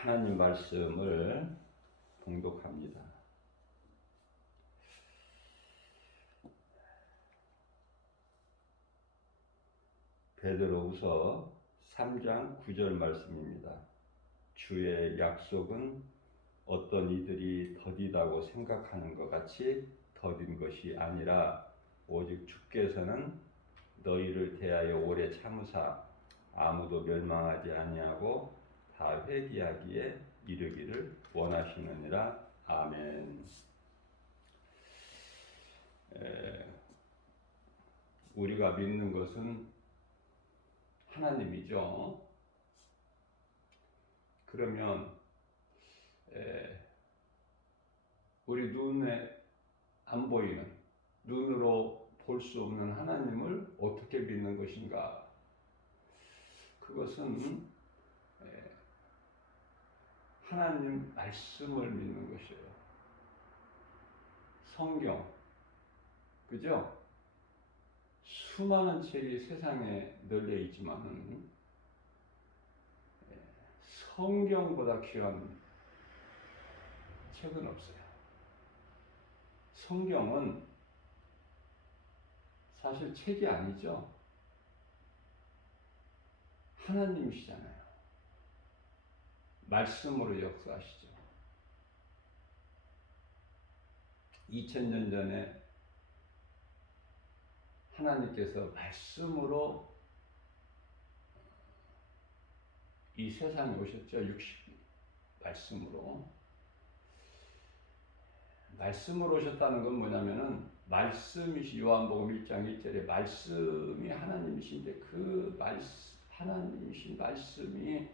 하나님 말씀을 봉독합니다. 베드로후서 3장 9절 말씀입니다. 주의 약속은 어떤 이들이 더디다고 생각하는 것 같이 더딘 것이 아니라 오직 주께서는 너희를 대하여 오래 참으사 아무도 멸망하지 아니하고 다 회개하기에 이르기를 원하시느니라. 아멘. 우리가 믿는 것은 하나님이죠. 그러면 우리 눈에 안 보이는, 눈으로 볼 수 없는 하나님을 어떻게 믿는 것인가? 그것은 하나님 말씀을 믿는 것이에요. 성경, 그죠? 수많은 책이 세상에 널려 있지만은 성경보다 귀한 책은 없어요. 성경은 사실 책이 아니죠. 하나님이시잖아요. 말씀으로 역사하시죠. 2000년 전에 하나님께서 말씀으로 이 세상에 오셨죠. 말씀으로 오셨다는 건 뭐냐면은 말씀이시 요한복음 1장 1절에 말씀이 하나님이신데 그 하나님이신 말씀이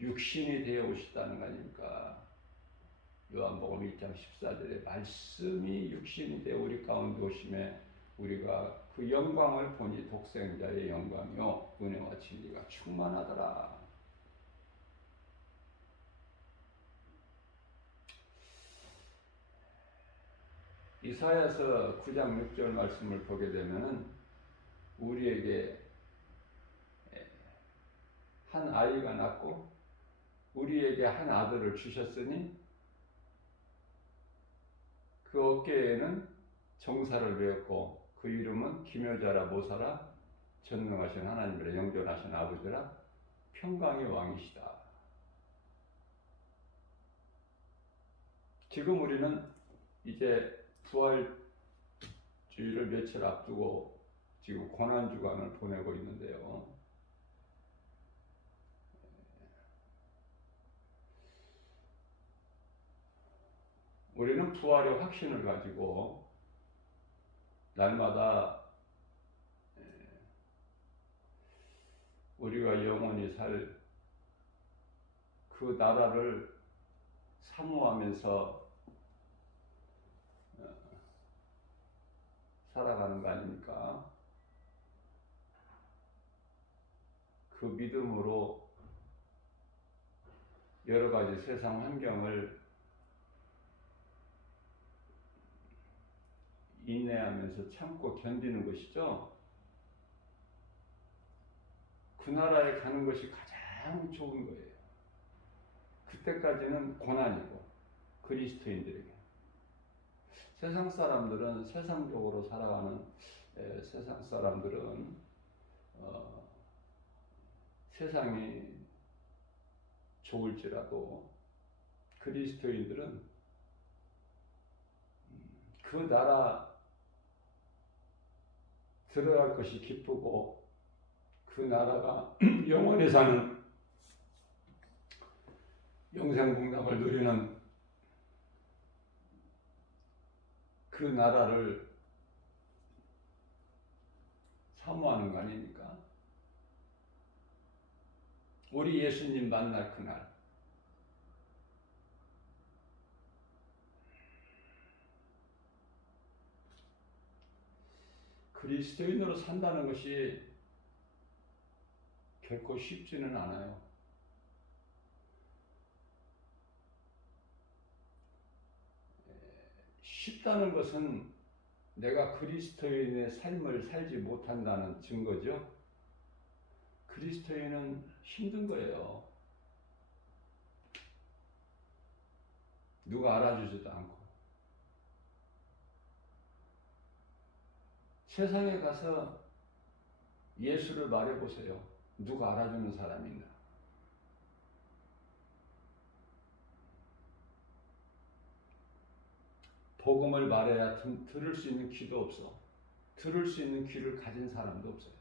육신이 되어 오셨다는 거 아닙니까? 요한복음 1장 14절에 말씀이 육신이 되어 우리 가운데 오심에 우리가 그 영광을 보니 독생자의 영광이요 은혜와 진리가 충만하더라. 이사야서 9장 6절 말씀을 보게 되면은 우리에게 한 아이가 낳고 우리에게 한 아들을 주셨으니 그 어깨에는 정사를 메었고 그 이름은 기묘자라 모사라 전능하신 하나님이라 영존하신 아버지라 평강의 왕이시다. 지금 우리는 이제 부활주의를 며칠 앞두고 지금 고난주간을 보내고 있는데요. 우리는 부활의 확신을 가지고 날마다 우리가 영원히 살 그 나라를 사모하면서 살아가는 거 아닙니까? 그 믿음으로 여러 가지 세상 환경을 인내하면서 참고 견디는 것이죠. 그 나라에 가는 것이 가장 좋은 거예요. 그때까지는 고난이고 그리스도인들에게. 세상 사람들은 세상적으로 살아가는 세상 사람들은 세상이 좋을지라도 그리스도인들은 그 나라 들어갈 것이 기쁘고 그 나라가 영원히 사는 영생복락을 누리는 그 나라를 사모하는 거 아닙니까? 우리 예수님 만날 그날 그리스도인으로 산다는 것이 결코 쉽지는 않아요. 쉽다는 것은 내가 그리스도인의 삶을 살지 못한다는 증거죠. 그리스도인은 힘든 거예요. 누가 알아주지도 않고. 세상에 가서 예수를 말해보세요. 누가 알아주는 사람이 있나? 복음을 말해야 들을 수 있는 귀도 없어. 들을 수 있는 귀를 가진 사람도 없어요.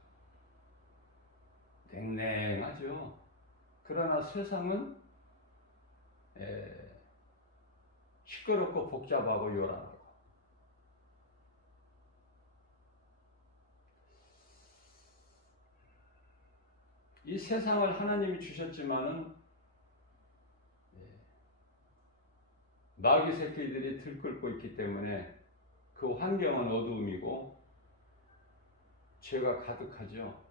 냉랭하죠. 그러나 세상은 시끄럽고 복잡하고 요란하고. 이 세상을 하나님이 주셨지만은 마귀 새끼들이 들끓고 있기 때문에 그 환경은 어두움이고 죄가 가득하죠.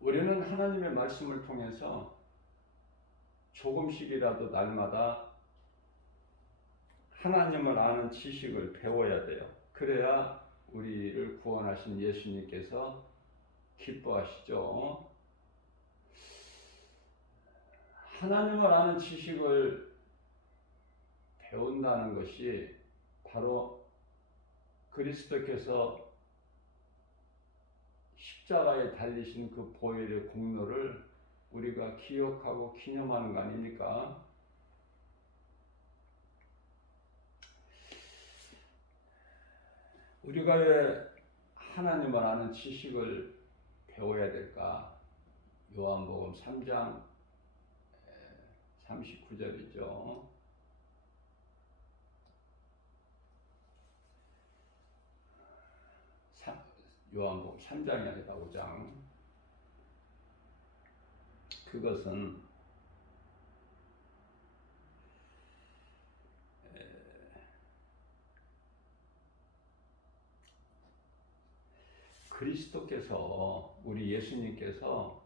우리는 하나님의 말씀을 통해서 조금씩이라도 날마다 하나님을 아는 지식을 배워야 돼요. 그래야 우리를 구원하신 예수님께서 기뻐하시죠. 하나님을 아는 지식을 배운다는 것이 바로 그리스도께서 십자가에 달리신 그 보혈의 공로를 우리가 기억하고 기념하는 거 아닙니까? 우리가 왜 하나님을 아는 지식을 배워야 될까? 요한복음 3장 39절이죠. 요한복음 3장이 아니라 5장. 그것은 그리스도께서, 우리 예수님께서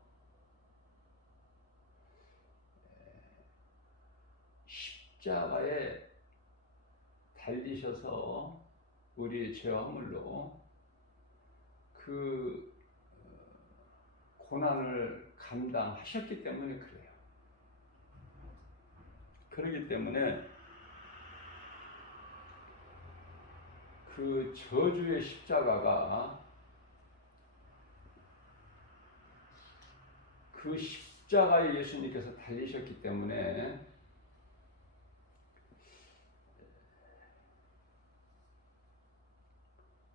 십자가에 달리셔서 우리의 죄와 허물로 그 고난을 감당하셨기 때문에 그래요. 그렇기 때문에 그 저주의 십자가가, 그 십자가에 예수님께서 달리셨기 때문에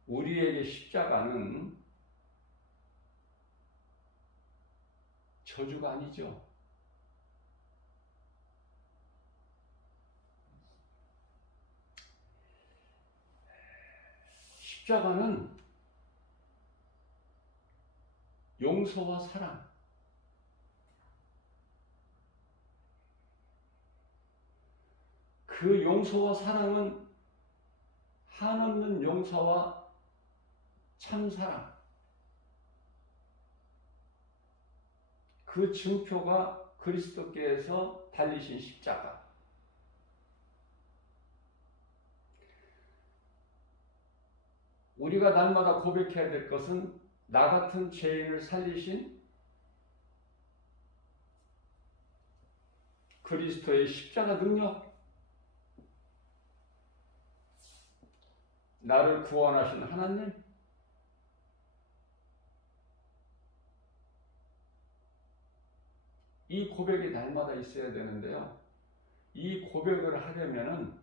우리에게 십자가는 저주가 아니죠. 십자가는 용서와 사랑, 그 용서와 사랑은 한없는 용서와 참사랑, 그 증표가 그리스도께서 달리신 십자가. 우리가 날마다 고백해야 될 것은 나 같은 죄인을 살리신 그리스도의 십자가 능력, 나를 구원하신 하나님, 이 고백이 날마다 있어야 되는데요. 이 고백을 하려면은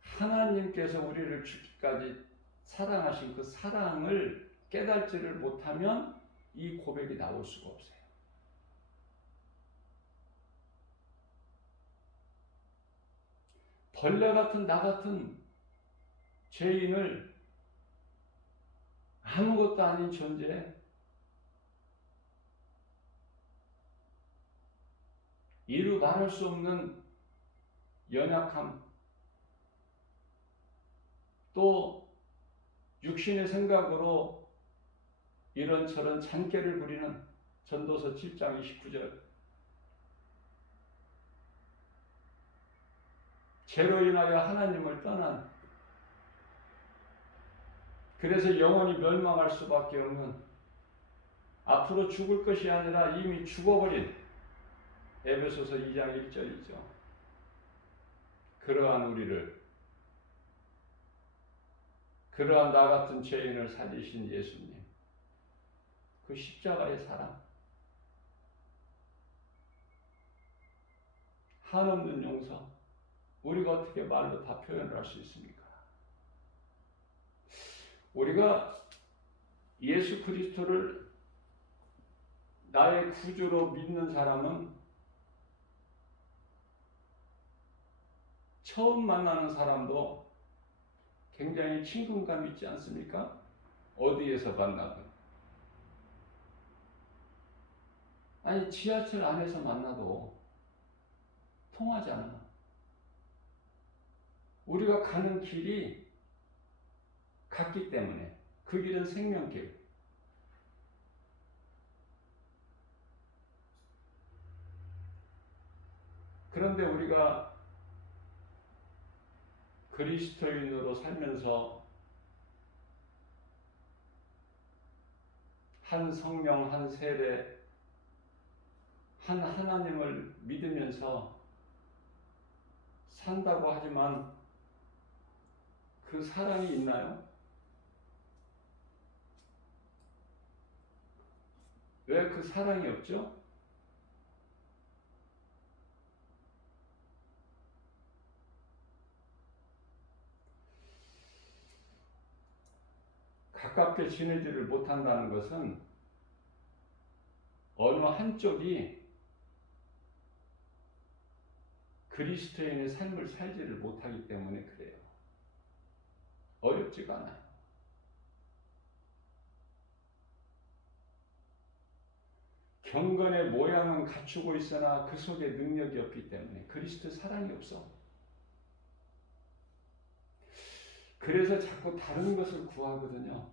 하나님께서 우리를 죽기까지 사랑하신 그 사랑을 깨닫지를 못하면 이 고백이 나올 수가 없어요. 벌레 같은 나 같은 죄인을 아무것도 아닌 존재, 이루 말할 수 없는 연약함, 또 육신의 생각으로 이런저런 잔꾀를 부리는 전도서 7장 29절, 죄로 인하여 하나님을 떠난, 그래서 영원히 멸망할 수밖에 없는, 앞으로 죽을 것이 아니라 이미 죽어버린 에베소서 2장 1절이죠. 그러한 우리를, 그러한 나 같은 죄인을 살리신 예수님, 그 십자가의 사랑, 한없는 용서, 우리가 어떻게 말로 다 표현을 할 수 있습니까? 우리가 예수 그리스도를 나의 구주로 믿는 사람은 처음 만나는 사람도 굉장히 친근감 있지 않습니까? 어디에서 만나든. 아니, 지하철 안에서 만나도 통하지 않아. 우리가 가는 길이 같기 때문에. 그 길은 생명길. 그런데 우리가 그리스도인으로 살면서 한 성령, 한 세례, 한 하나님을 믿으면서 산다고 하지만 그 사랑이 있나요? 왜 그 사랑이 없죠? 가깝게 지내지를 못한다는 것은 어느 한쪽이 그리스도인의 삶을 살지를 못하기 때문에 그래요. 어렵지가 않아요. 경건의 모양은 갖추고 있으나 그 속에 능력이 없기 때문에, 그리스도 사랑이 없어. 그래서 자꾸 다른 것을 구하거든요.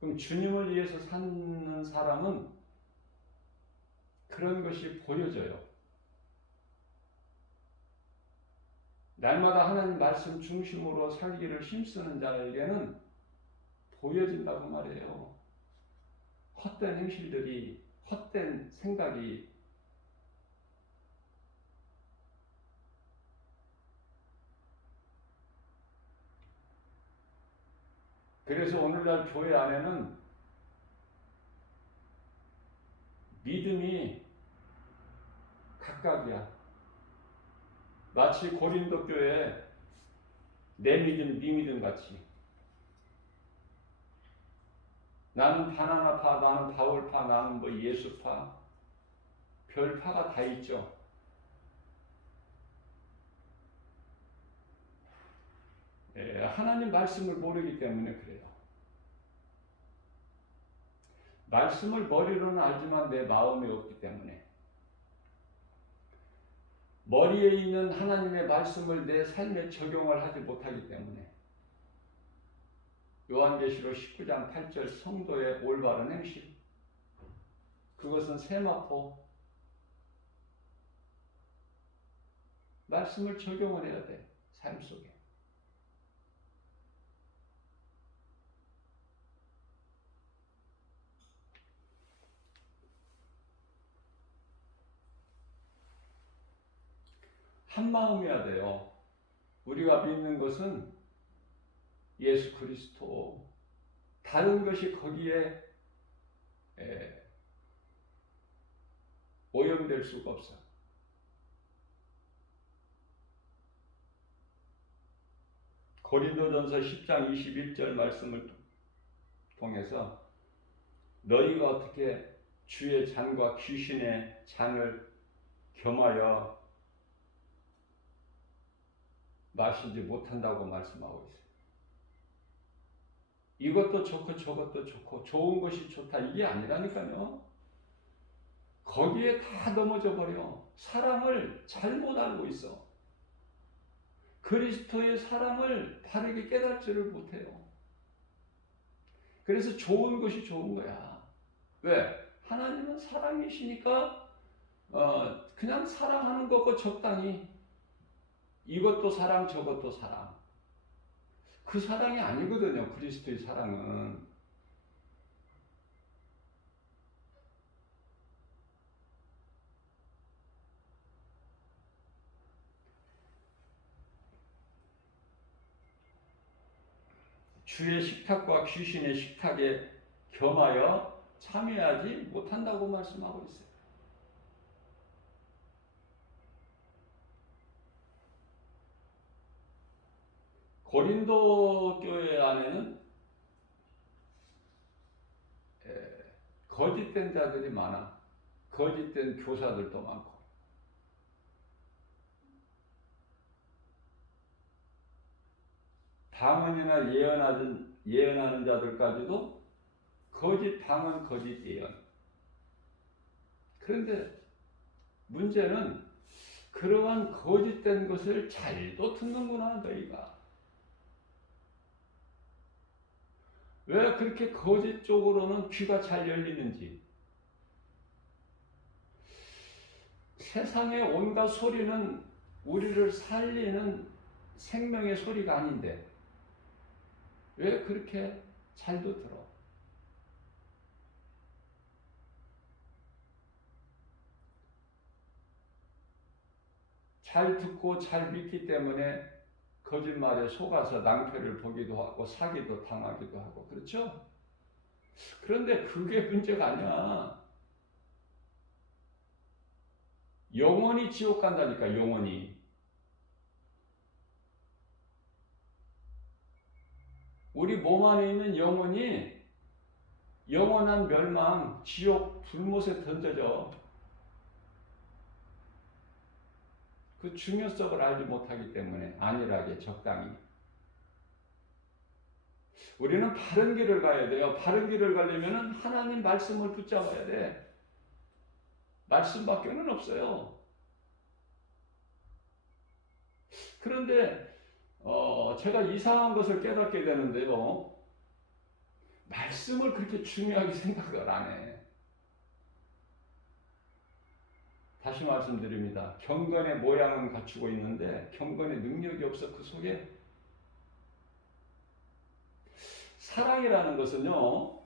그럼 주님을 위해서 사는 사람은 그런 것이 보여져요. 날마다 하나님 말씀 중심으로 살기를 힘쓰는 자에게는 보여진다고 말이에요. 헛된 행실들이, 헛된 생각이. 그래서 오늘날 교회 안에는 믿음이 각각이야. 마치 고린도 교회에 내 믿음, 네 믿음 같이. 나는 바나나파, 나는 바울파, 나는 뭐 예수파, 별파가 다 있죠. 하나님 말씀을 모르기 때문에 그래요. 말씀을 머리로는 알지만 내 마음에 없기 때문에, 머리에 있는 하나님의 말씀을 내 삶에 적용을 하지 못하기 때문에, 요한계시록 19장 8절 성도의 올바른 행실, 그것은 세마포, 말씀을 적용을 해야 돼, 삶 속에. 한 마음이어야 돼요. 우리가 믿는 것은 예수 그리스도, 다른 것이 거기에 오염될 수가 없어. 고린도전서 10장 21절 말씀을 통해서 너희가 어떻게 주의 잔과 귀신의 잔을 겸하여 마시지 못한다고 말씀하고 있어요. 이것도 좋고 저것도 좋고 좋은 것이 좋다, 이게 아니라니까요. 거기에 다 넘어져 버려. 사랑을 잘못 알고 있어. 그리스도의 사랑을 바르게 깨닫지를 못해요. 그래서 좋은 것이 좋은 거야. 왜? 하나님은 사랑이시니까 그냥 사랑하는 거고 적당히, 이것도 사랑, 저것도 사랑. 그 사랑이 아니거든요. 그리스도의 사랑은. 주의 식탁과 귀신의 식탁에 겸하여 참여하지 못한다고 말씀하고 있어요. 고린도 교회 안에는 거짓된 자들이 많아. 거짓된 교사들도 많고. 방언이나 예언하는 자들까지도 거짓 방언, 거짓 예언. 그런데 문제는 그러한 거짓된 것을 잘도 듣는구나, 너희가. 왜 그렇게 거짓 쪽으로는 귀가 잘 열리는지. 세상의 온갖 소리는 우리를 살리는 생명의 소리가 아닌데 왜 그렇게 잘도 들어? 잘 듣고 잘 믿기 때문에 거짓말에 속아서 낭패를 보기도 하고 사기도 당하기도 하고 그렇죠? 그런데 그게 문제가 아니야. 영원히 지옥 간다니까, 영원히. 우리 몸 안에 있는 영혼이 영원한 멸망, 지옥 불못에 던져져. 그 중요성을 알지 못하기 때문에 안일하게 적당히. 우리는 바른 길을 가야 돼요. 바른 길을 가려면 하나님 말씀을 붙잡아야 돼. 말씀밖에는 없어요. 그런데 제가 이상한 것을 깨닫게 되는데요. 말씀을 그렇게 중요하게 생각을 안 해. 다시 말씀드립니다. 경건의 모양은 갖추고 있는데 경건의 능력이 없어. 그 속에 사랑이라는 것은요.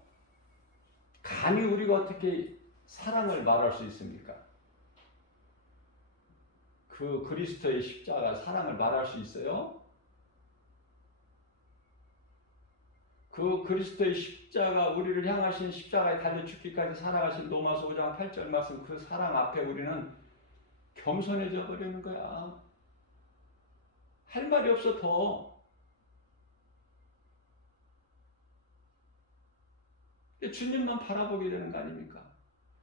감히 우리가 어떻게 사랑을 말할 수 있습니까? 그 그리스도의 십자가 사랑을 말할 수 있어요? 그 그리스도의 십자가, 우리를 향하신 십자가에 달려 죽기까지 사랑하신 로마서 5장 8절 말씀, 그 사랑 앞에 우리는 겸손해져 버리는 거야. 할 말이 없어. 더 주님만 바라보게 되는 거 아닙니까?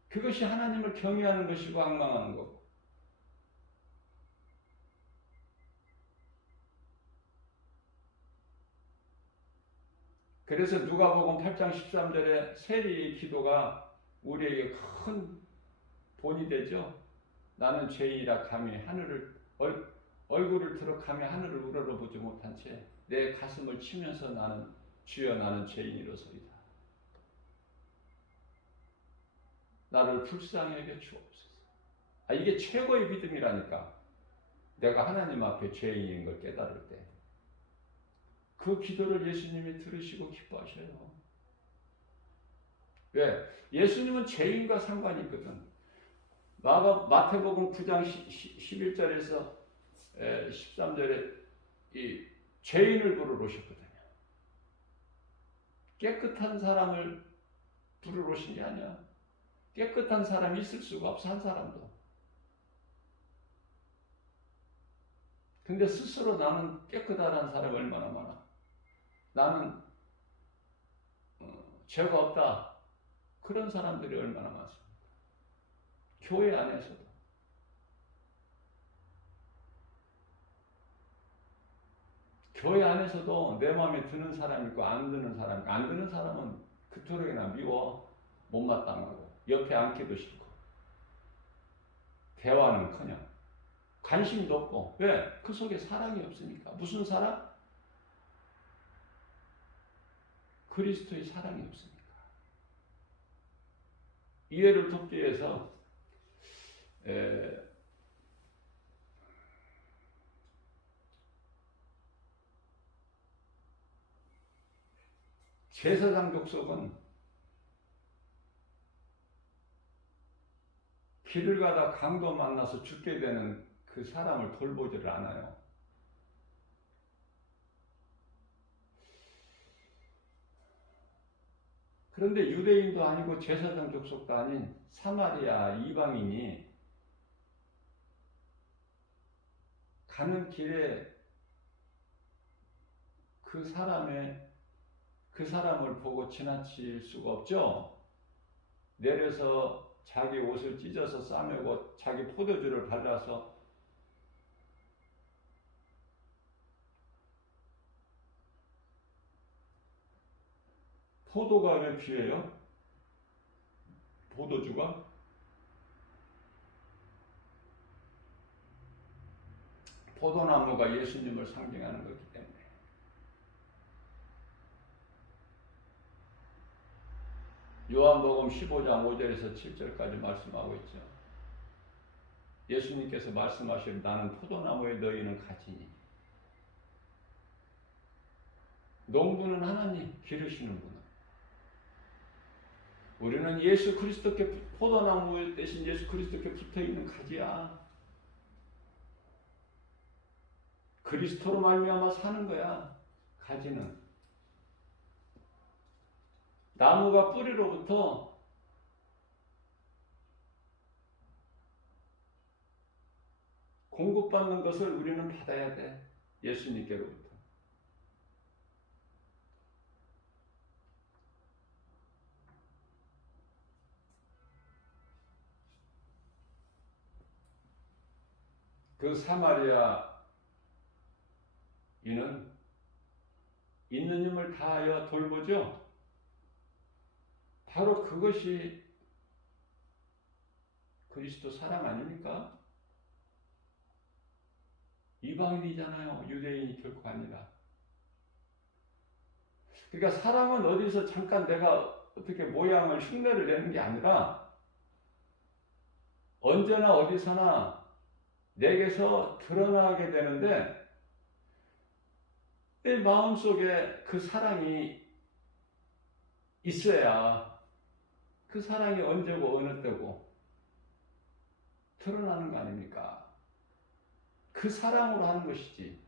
그것이 하나님을 경외하는 것이고 앙망하는 거고. 그래서 누가복음 8장 13절에 세리의 기도가 우리에게 큰 본이 되죠. 나는 죄인이라 감히 얼굴을 들어 감히 하늘을 우러러보지 못한 채 내 가슴을 치면서 나는 주여 나는 죄인이로소이다. 나를 불쌍히 여겨 주옵소서. 이게 최고의 믿음이라니까. 내가 하나님 앞에 죄인인 걸 깨달을 때. 그 기도를 예수님이 들으시고 기뻐하셔요. 왜? 예수님은 죄인과 상관이 있거든. 마태복음 9장 11절에서 13절에 이 죄인을 부르러 오셨거든요. 깨끗한 사람을 부르러 오신 게 아니야. 깨끗한 사람이 있을 수가 없어, 한 사람도. 근데 스스로 나는 깨끗하다는 사람이 얼마나 많아. 나는 죄가 없다. 그런 사람들이 얼마나 많습니까? 교회 안에서도. 교회 안에서도 내 마음에 드는 사람이 있고 안 드는 사람이 있고, 안 드는 사람은 그토록이나 미워. 못마땅하고 옆에 앉기도 싫고 대화는커녕 관심도 없고. 왜? 그 속에 사랑이 없으니까. 무슨 사랑? 그리스도의 사랑이 없으니까. 이해를 돕기 위해서 제사장 족속은 길을 가다 강도 만나서 죽게 되는 그 사람을 돌보지를 않아요. 그런데 유대인도 아니고 제사장 족속도 아닌 사마리아 이방인이 가는 길에 그 사람을 보고 지나칠 수가 없죠. 내려서 자기 옷을 찢어서 싸매고 자기 포도주를 발라서 포도가 왜 귀해요? 포도주가? 포도나무가 예수님을 상징하는 거기 때문에. 요한복음 15장 5절에서 7절까지 말씀하고 있죠. 예수님께서 말씀하시기를 나는 포도나무에 너희는 가지니. 농부는 하나님, 기르시는 분은. 우리는 예수 그리스도께 포도나무 대신 예수 그리스도께 붙어있는 가지야. 그리스도로 말미암아 사는 거야. 가지는. 나무가 뿌리로부터 공급받는 것을 우리는 받아야 돼. 예수님께로부터. 그 사마리아 이는 있는 힘을 다하여 돌보죠. 바로 그것이 그리스도 사랑 아닙니까? 이방인이잖아요. 유대인이 결코 아니라. 그러니까 사랑은 어디서 잠깐 내가 어떻게 모양을 흉내를 내는 게 아니라 언제나 어디서나 내게서 드러나게 되는데 내 마음속에 그 사랑이 있어야 그 사랑이 언제고 어느 때고 드러나는 거 아닙니까? 그 사랑으로 하는 것이지.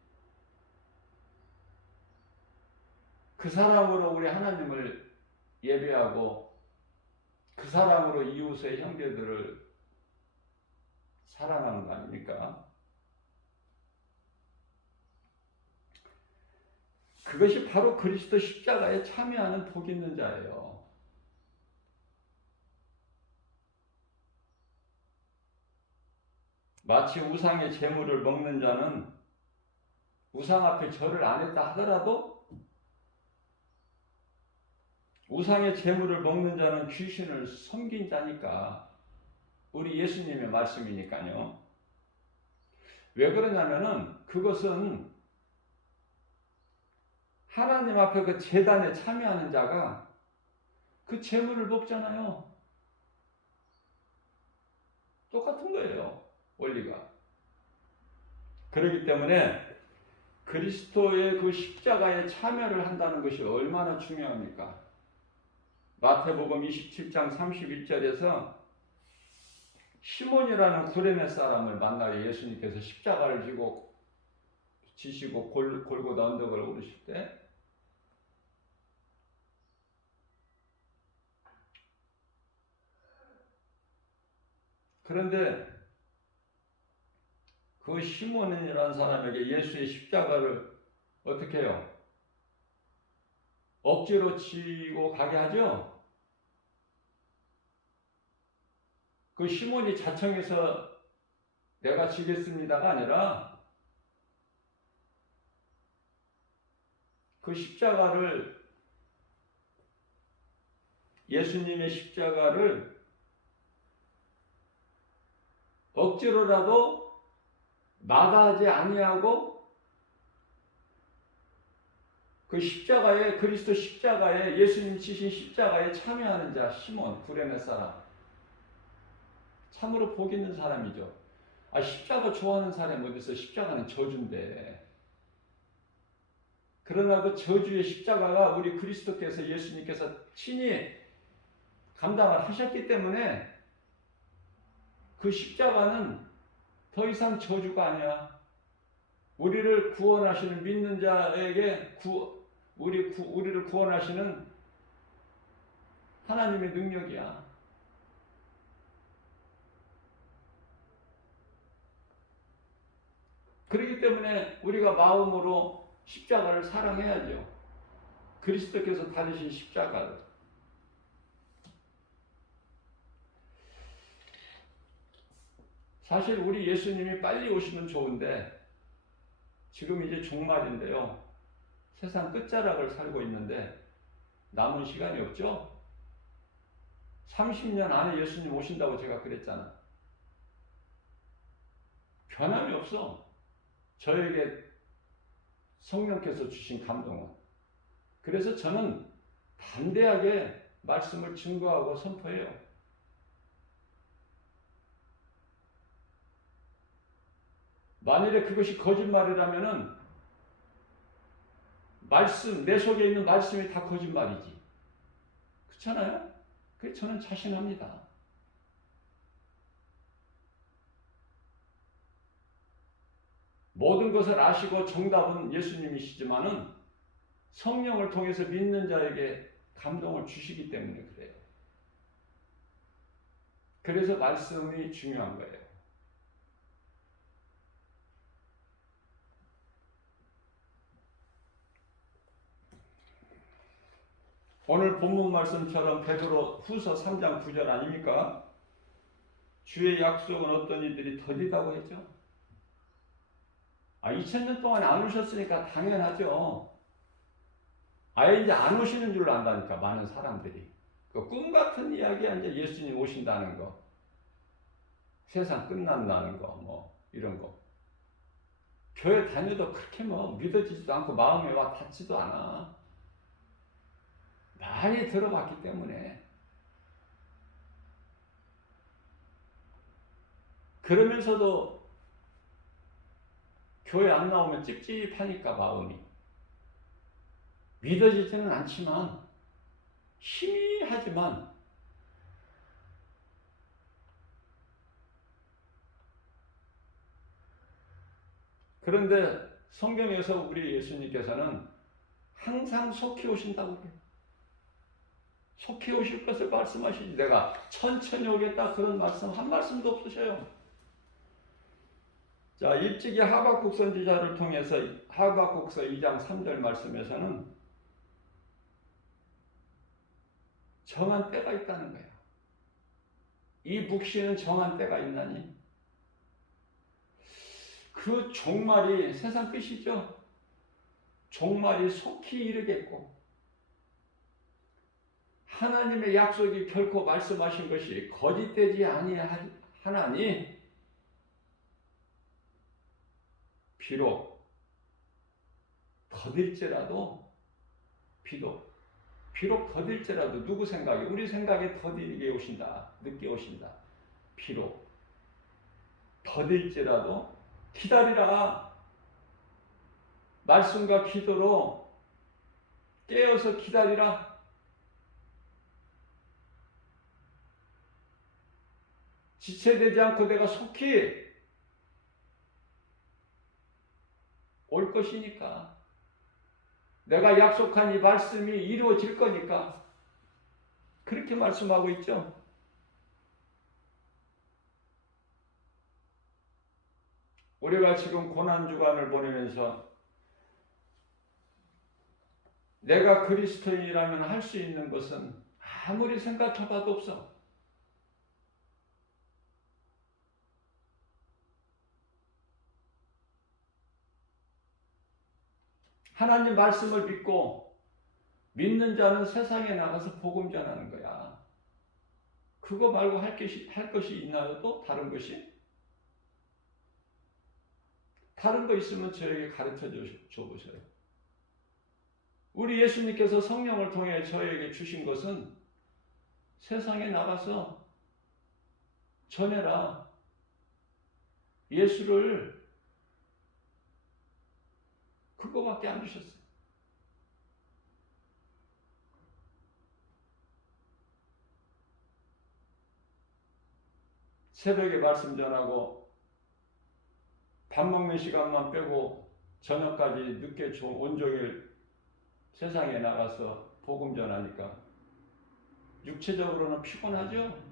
그 사랑으로 우리 하나님을 예배하고 그 사랑으로 이웃의 형제들을 사랑하는 거 아닙니까? 그것이 바로 그리스도 십자가에 참여하는 복 있는 자예요. 마치 우상의 제물을 먹는 자는 우상 앞에 절을 안 했다 하더라도 우상의 제물을 먹는 자는 귀신을 섬긴 자니까. 우리 예수님의 말씀이니까요. 왜 그러냐면은 그것은 하나님 앞에 그 제단에 참여하는 자가 그 제물을 먹잖아요. 똑같은 거예요. 원리가. 그렇기 때문에 그리스도의 그 십자가에 참여를 한다는 것이 얼마나 중요합니까? 마태복음 27장 31절에서 시몬이라는 구레네 사람을 만나요. 예수님께서 십자가를 지시고 골고다 언덕을 오르실 때 그런데 그 시몬이라는 사람에게 예수의 십자가를 어떻게 해요? 억지로 지고 가게 하죠? 그 시몬이 자청해서 내가 지겠습니다가 아니라 그 십자가를 예수님의 십자가를 억지로라도 마다하지 아니하고 그 십자가에 그리스도 십자가에 예수님 지신 십자가에 참여하는 자 시몬 구레네 사람 참으로 복 있는 사람이죠. 십자가 좋아하는 사람이 어디서 십자가는 저주인데 그러나 그 저주의 십자가가 우리 그리스도께서 예수님께서 친히 감당을 하셨기 때문에 그 십자가는 더 이상 저주가 아니야. 우리를 구원하시는 믿는 자에게 우리를 구원하시는 하나님의 능력이야. 그렇기 때문에 우리가 마음으로 십자가를 사랑해야죠. 그리스도께서 달리신 십자가를. 사실 우리 예수님이 빨리 오시면 좋은데 지금 이제 종말인데요. 세상 끝자락을 살고 있는데 남은 시간이 없죠? 30년 안에 예수님 오신다고 제가 그랬잖아. 변함이 없어. 저에게 성령께서 주신 감동은. 그래서 저는 담대하게 말씀을 증거하고 선포해요. 만일에 그것이 거짓말이라면은 내 속에 있는 말씀이 다 거짓말이지. 그렇잖아요? 그래서 저는 자신합니다. 모든 것을 아시고 정답은 예수님이시지만은 성령을 통해서 믿는 자에게 감동을 주시기 때문에 그래요. 그래서 말씀이 중요한 거예요. 오늘 본문 말씀처럼 베드로 후서 3장 9절 아닙니까? 주의 약속은 어떤 이들이 더디다고 했죠? 2000년 동안 안 오셨으니까 당연하죠. 아예 이제 안 오시는 줄 안다니까, 많은 사람들이. 그 꿈 같은 이야기야, 이제 예수님 오신다는 거. 세상 끝난다는 거, 뭐, 이런 거. 교회 다녀도 그렇게 뭐 믿어지지도 않고 마음에 와 닿지도 않아. 많이 들어봤기 때문에. 그러면서도 교회 안 나오면 찝찝하니까 마음이. 믿어지지는 않지만 희미하지만 그런데 성경에서 우리 예수님께서는 항상 속히 오신다고 그래요. 속히 오실 것을 말씀하시지 내가 천천히 오겠다 그런 말씀 한 말씀도 없으셔요. 자, 일찍이 하박국 선지자를 통해서 하박국서 2장 3절 말씀에서는 정한 때가 있다는 거예요. 이 묵시는 정한 때가 있나니 그 종말이 세상 끝이죠. 종말이 속히 이르겠고 하나님의 약속이 결코 말씀하신 것이 거짓되지 아니하나니 비록 더딜지라도 비록 더딜지라도 누구 생각에 우리 생각에 더디게 오신다. 늦게 오신다. 비록 더딜지라도 기다리라. 말씀과 기도로 깨어서 기다리라. 지체되지 않고 내가 속히 올 것이니까. 내가 약속한 이 말씀이 이루어질 거니까. 그렇게 말씀하고 있죠. 우리가 지금 고난주간을 보내면서 내가 그리스도인이라면 할 수 있는 것은 아무리 생각해봐도 없어. 하나님 말씀을 믿고 믿는 자는 세상에 나가서 복음 전하는 거야. 그거 말고 할 것이 있나요? 또 다른 것이? 다른 거 있으면 저에게 가르쳐 줘보세요. 우리 예수님께서 성령을 통해 저에게 주신 것은 세상에 나가서 전해라. 예수를 그거밖에 안 주셨어요. 새벽에 말씀 전하고 밥 먹는 시간만 빼고 저녁까지 늦게 온종일 세상에 나가서 복음 전하니까 육체적으로는 피곤하죠.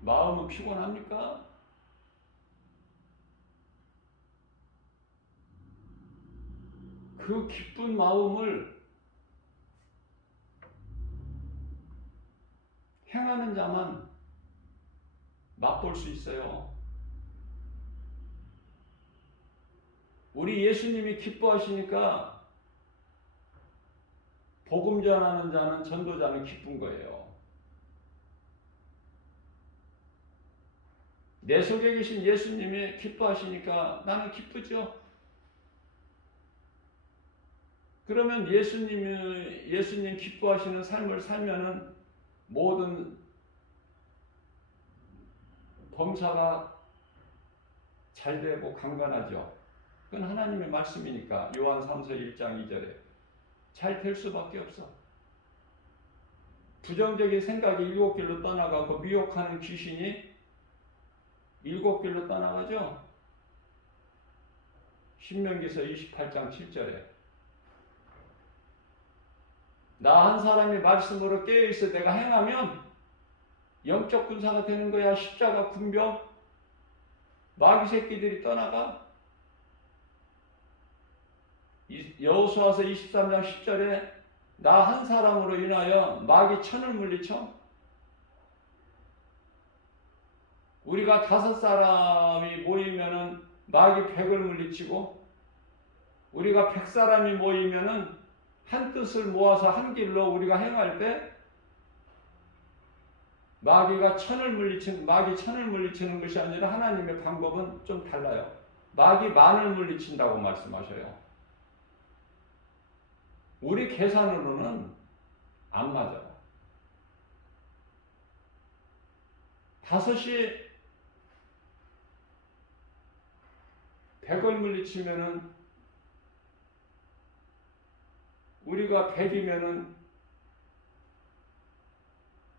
마음은 피곤합니까? 그 기쁜 마음을 행하는 자만 맛볼 수 있어요. 우리 예수님이 기뻐하시니까 복음 전하는 자는, 전도자는 기쁜 거예요. 내 속에 계신 예수님이 기뻐하시니까 나는 기쁘죠. 그러면 예수님 기뻐하시는 삶을 살면은 모든 범사가 잘 되고 강건하죠. 그건 하나님의 말씀이니까. 요한 3서 1장 2절에 잘 될 수밖에 없어. 부정적인 생각이 일곱 길로 떠나가고 미혹하는 귀신이 일곱 길로 떠나가죠. 신명기서 28장 7절에 나 한 사람이 말씀으로 깨어있어 내가 행하면 영적 군사가 되는 거야. 십자가, 군병, 마귀 새끼들이 떠나가. 여호수아서 23장 10절에 나 한 사람으로 인하여 마귀 천을 물리쳐. 우리가 5사람이 모이면은 마귀 100을 물리치고, 우리가 100사람이 모이면은 한 뜻을 모아서 한 길로 우리가 행할 때 마귀 천을 물리치는 것이 아니라 하나님의 방법은 좀 달라요. 마귀 만을 물리친다고 말씀하셔요. 우리 계산으로는 안 맞아. 5이 100을 물리치면은 우리가 100이면은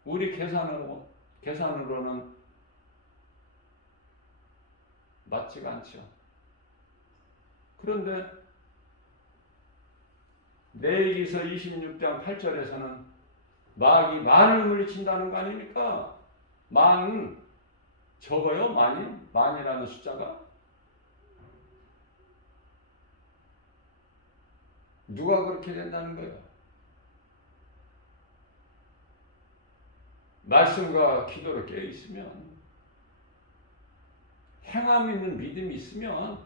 우리 계산으로는 맞지가 않죠. 그런데 레위기서 26장 8절에서는 마귀 만을 물리친다는 거 아닙니까? 만 적어요? 만이라는 숫자가? 누가 그렇게 된다는 거예요? 말씀과 기도로 깨어있으면, 행함 있는 믿음이 있으면,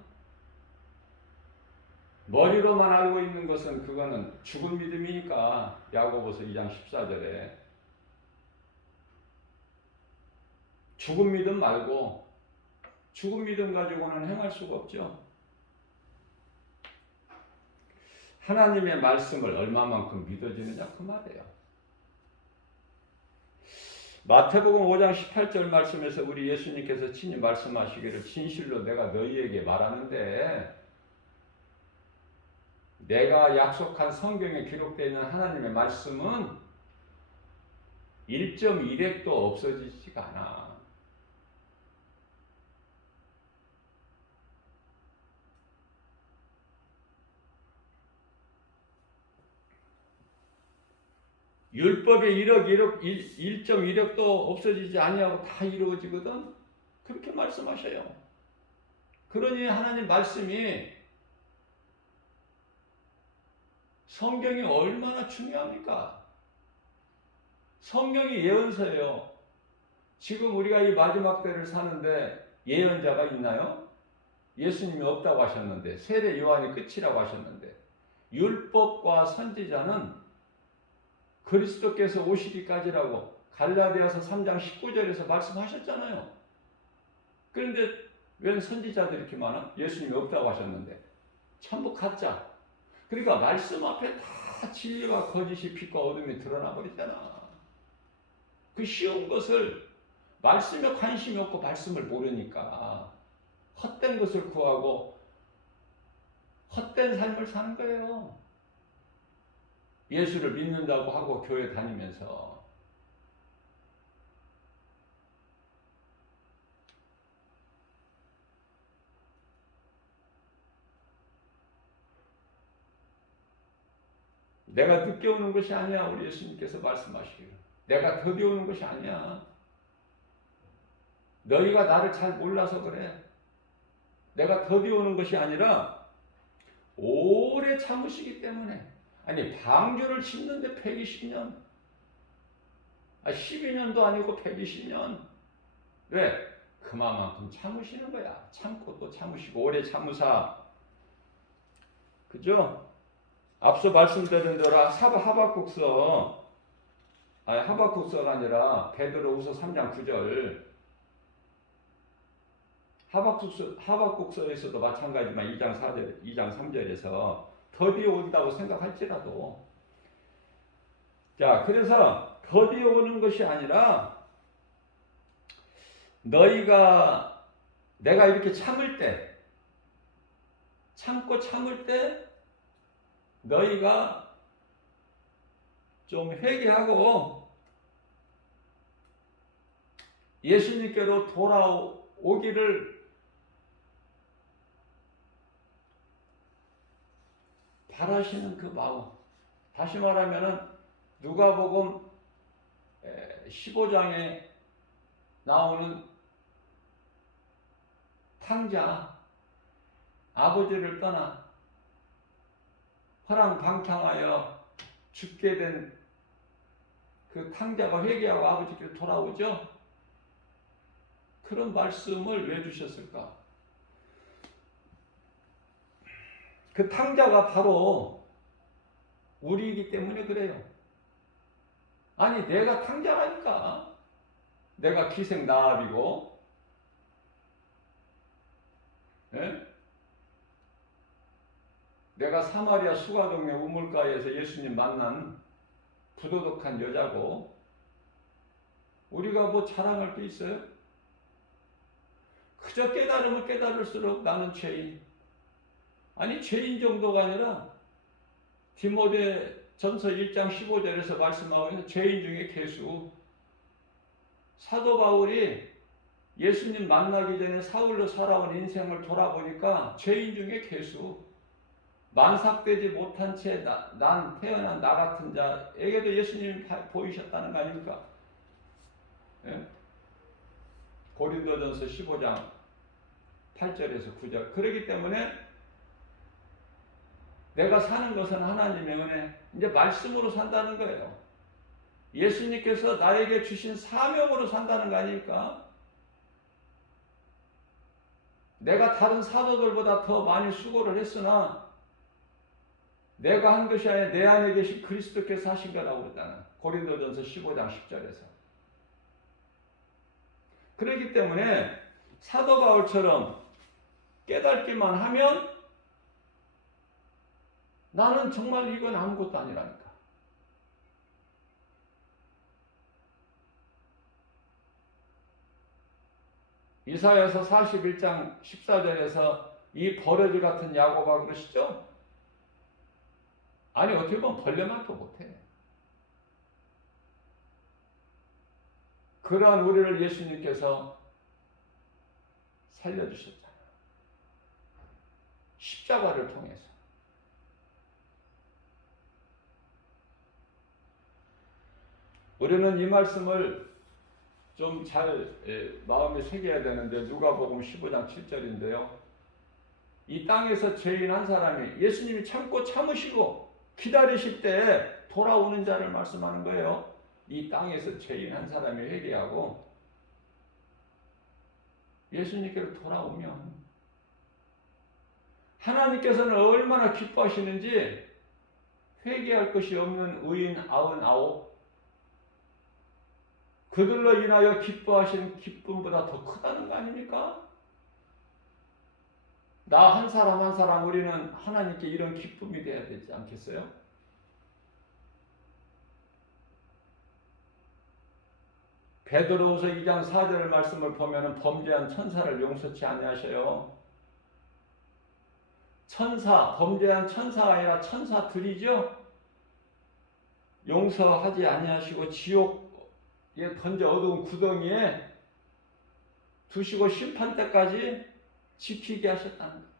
머리로만 알고 있는 것은 그거는 죽은 믿음이니까. 야고보서 2장 14절에 죽은 믿음 말고, 죽은 믿음 가지고는 행할 수가 없죠. 하나님의 말씀을 얼마만큼 믿어지느냐 그 말이에요. 마태복음 5장 18절 말씀에서 우리 예수님께서 친히 말씀하시기를 진실로 내가 너희에게 말하는데, 내가 약속한 성경에 기록되어 있는 하나님의 말씀은 1.1획도 없어지지가 않아. 율법의 1.1획도 없어지지 아니하고 다 이루어지거든. 그렇게 말씀하셔요. 그러니 하나님 말씀이, 성경이 얼마나 중요합니까? 성경이 예언서예요. 지금 우리가 이 마지막 때를 사는데 예언자가 있나요? 예수님이 없다고 하셨는데, 세례 요한이 끝이라고 하셨는데, 율법과 선지자는 그리스도께서 오시기까지라고 갈라디아서 3장 19절에서 말씀하셨잖아요. 그런데 왜 선지자들이 이렇게 많아? 예수님이 없다고 하셨는데. 전부 가짜. 그러니까 말씀 앞에 다 진리와 거짓이 빛과 어둠이 드러나 버리잖아. 그 쉬운 것을, 말씀에 관심이 없고 말씀을 모르니까 헛된 것을 구하고 헛된 삶을 사는 거예요. 예수를 믿는다고 하고 교회 다니면서 내가 늦게 오는 것이 아니야. 우리 예수님께서 말씀하시기를. 내가 더디 오는 것이 아니야. 너희가 나를 잘 몰라서 그래. 내가 더디 오는 것이 아니라 오래 참으시기 때문에. 아니 방주를 짓는데 120년 12년도 아니고 120년. 왜? 그만큼 참으시는 거야. 참고 또 참으시고 오래 참으사. 그죠? 앞서 말씀드린 대로 하박국서가 아니라 베드로후서 3장 9절. 하박국서에서도 마찬가지지만 2장 4절, 2장 3절에서 더디 온다고 생각할지라도, 자, 그래서 더디 오는 것이 아니라 너희가 내가 이렇게 참을 때, 참을 때 너희가 좀 회개하고 예수님께로 돌아오기를 바라시는 그 마음. 다시 말하면은 누가복음 15장에 나오는 탕자, 아버지를 떠나 허랑방탕하여 죽게 된 그 탕자가 회개하고 아버지께 돌아오죠. 그런 말씀을 왜 주셨을까? 그 탕자가 바로 우리이기 때문에 그래요. 아니 내가 탕자라니까. 내가 기생나합이고, 예? 내가 사마리아 수가동네 우물가에서 예수님 만난 부도덕한 여자고, 우리가 뭐 자랑할 게 있어요? 그저 깨달으면 깨달을수록 나는 죄인. 아니 죄인 정도가 아니라 디모데전서 1장 15절에서 말씀하고 있는 죄인 중에 괴수. 사도 바울이 예수님 만나기 전에 사울로 살아온 인생을 돌아보니까 죄인 중에 괴수. 만삭되지 못한 채 난 태어난 나 같은 자에게도 예수님이 보이셨다는 거 아닙니까? 예? 고린도전서 15장 8절에서 9절. 그렇기 때문에 내가 사는 것은 하나님의 은혜, 이제 말씀으로 산다는 거예요. 예수님께서 나에게 주신 사명으로 산다는 거 아닙니까? 내가 다른 사도들보다 더 많이 수고를 했으나 내가 한 것이 아니라 내 안에 계신 그리스도께서 하신 거라고 그랬잖아. 고린도전서 15장 10절에서. 그렇기 때문에 사도 바울처럼 깨닫기만 하면 나는 정말 이건 아무것도 아니라니까. 이사야서 41장 14절에서 이 버러지 같은 야곱아 그러시죠? 아니 어떻게 보면 벌레만도 못해. 그러한 우리를 예수님께서 살려주셨잖아요. 십자가를 통해서. 우리는 이 말씀을 좀 잘 마음에 새겨야 되는데, 누가복음 15장 7절인데요. 이 땅에서 죄인 한 사람이 예수님이 참고 참으시고 기다리실 때 돌아오는 자를 말씀하는 거예요. 이 땅에서 죄인 한 사람이 회개하고 예수님께로 돌아오면 하나님께서는 얼마나 기뻐하시는지, 회개할 것이 없는 의인 99 그들로 인하여 기뻐하시는 기쁨보다 더 크다는 거 아닙니까? 나 한 사람 한 사람 우리는 하나님께 이런 기쁨이 돼야 되지 않겠어요? 베드로후서 2장 4절 말씀을 보면 범죄한 천사를 용서치 아니하셔요. 범죄한 천사가 아니라 천사들이죠. 용서하지 아니하시고 지옥에 던져 어두운 구덩이에 두시고 심판 때까지 지키게 하셨다는 거예요.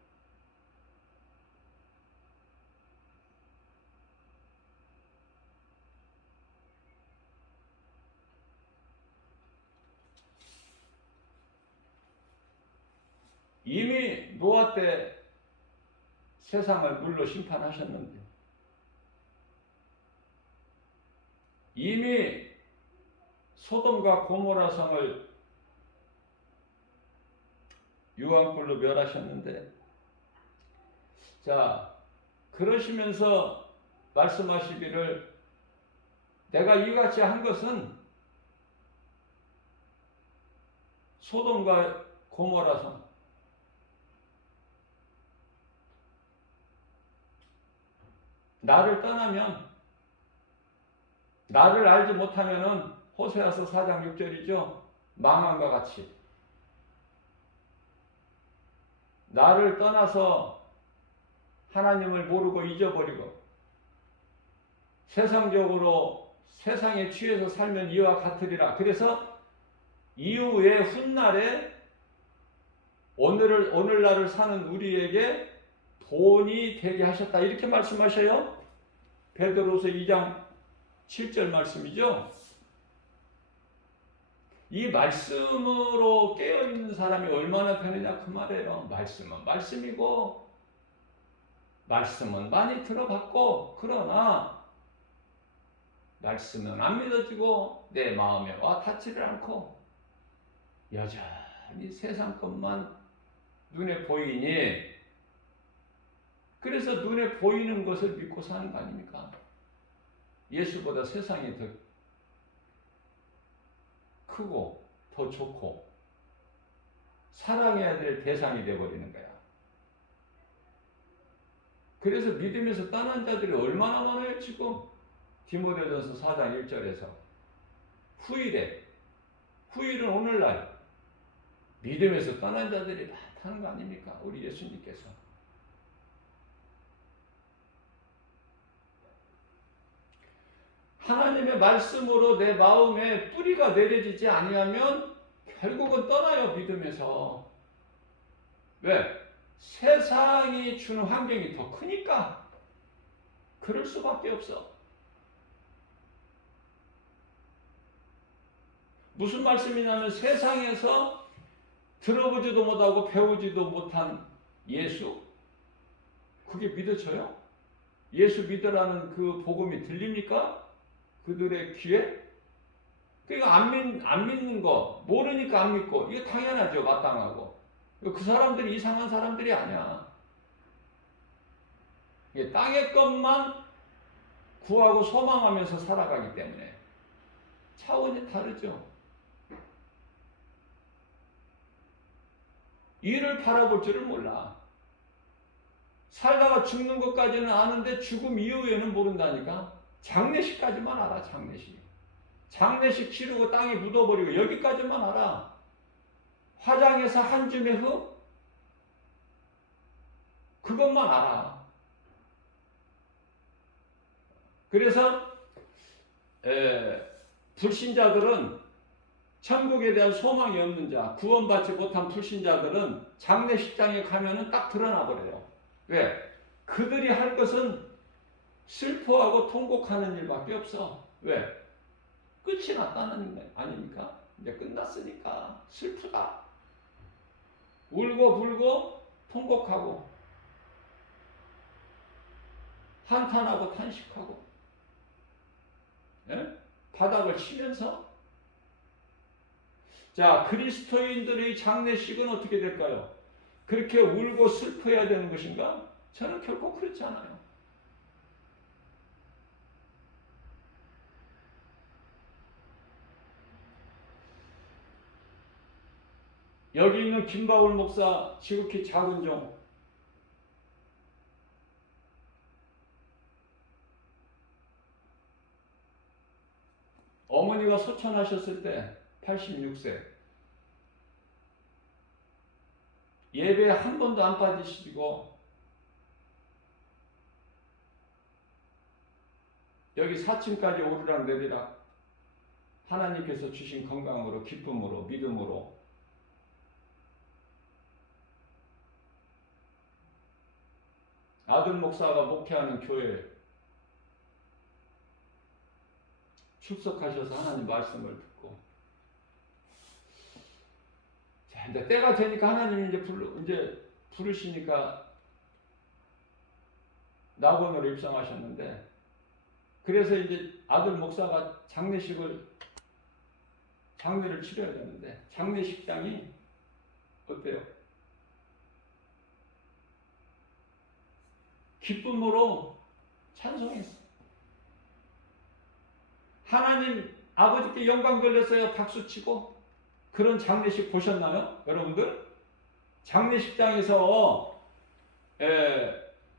이미 노아 때 세상을 물로 심판하셨는데, 이미 소돔과 고모라 성을 유황불로 멸하셨는데, 자, 그러시면서 말씀하시기를 내가 이같이 한 것은 소돔과 고모라 성, 나를 떠나면, 나를 알지 못하면은 호세아서 4장 6절이죠. 망함과 같이 나를 떠나서 하나님을 모르고 잊어버리고 세상적으로 세상에 취해서 살면 이와 같으리라. 그래서 이후에 훗날에 오늘날을 사는 우리에게 돈이 되게 하셨다. 이렇게 말씀하셔요. 베드로서 2장 7절 말씀이죠. 이 말씀으로 깨어있는 사람이 얼마나 되느냐 그 말이에요. 말씀은 말씀이고 말씀은 많이 들어봤고 그러나 말씀은 안 믿어지고 내 마음에 와 닿지를 않고 여전히 세상 것만 눈에 보이니 그래서 눈에 보이는 것을 믿고 사는 거 아닙니까? 예수보다 세상이 더 크고 더 좋고 사랑해야 될 대상이 되어버리는 거야. 그래서 믿음에서 떠난 자들이 얼마나 많아요 지금. 디모데전서 4장 1절에서 후일은 오늘날 믿음에서 떠난 자들이 많다는 거 아닙니까? 우리 예수님께서. 하나님의 말씀으로 내 마음에 뿌리가 내려지지 아니하면 결국은 떠나요, 믿음에서. 왜? 세상이 주는 환경이 더 크니까 그럴 수밖에 없어. 무슨 말씀이냐면 세상에서 들어보지도 못하고 배우지도 못한 예수, 그게 믿어져요? 예수 믿으라는 그 복음이 들립니까? 그들의 귀에? 그러니까 안 믿는 거, 모르니까 안 믿고, 이게 당연하죠, 마땅하고. 그 사람들이 이상한 사람들이 아니야. 땅의 것만 구하고 소망하면서 살아가기 때문에 차원이 다르죠. 이를 바라볼 줄을 몰라. 살다가 죽는 것까지는 아는데 죽음 이후에는 모른다니까. 장례식까지만 알아. 장례식 치르고 땅에 묻어버리고 여기까지만 알아. 화장해서 한 줌의 흙? 그것만 알아. 그래서 불신자들은 천국에 대한 소망이 없는 자, 구원받지 못한 불신자들은 장례식장에 가면은 딱 드러나 버려요. 왜? 그들이 할 것은 슬퍼하고 통곡하는 일밖에 없어. 왜? 끝이 났다는 거 아닙니까? 이제 끝났으니까 슬프다. 울고 불고 통곡하고 한탄하고 탄식하고 바닥을 치면서. 자, 그리스도인들의 장례식은 어떻게 될까요? 그렇게 울고 슬퍼야 되는 것인가? 저는 결코 그렇지 않아요. 여기 있는 김바울 목사 지극히 작은 종, 어머니가 소천하셨을 때 86세, 예배에 한 번도 안 빠지시고 여기 4층까지 오르락 내리락 하나님께서 주신 건강으로, 기쁨으로, 믿음으로 아들 목사가 목회하는 교회에 출석하셔서 하나님 말씀을 듣고, 자, 이제 때가 되니까 하나님이 이제 부르시니까 낙원으로 입성하셨는데, 그래서 이제 아들 목사가 장례를 치러야 되는데, 장례식장이 어때요? 기쁨으로 찬송했어. 하나님 아버지께 영광 돌렸어요. 박수치고. 그런 장례식 보셨나요? 여러분들? 장례식장에서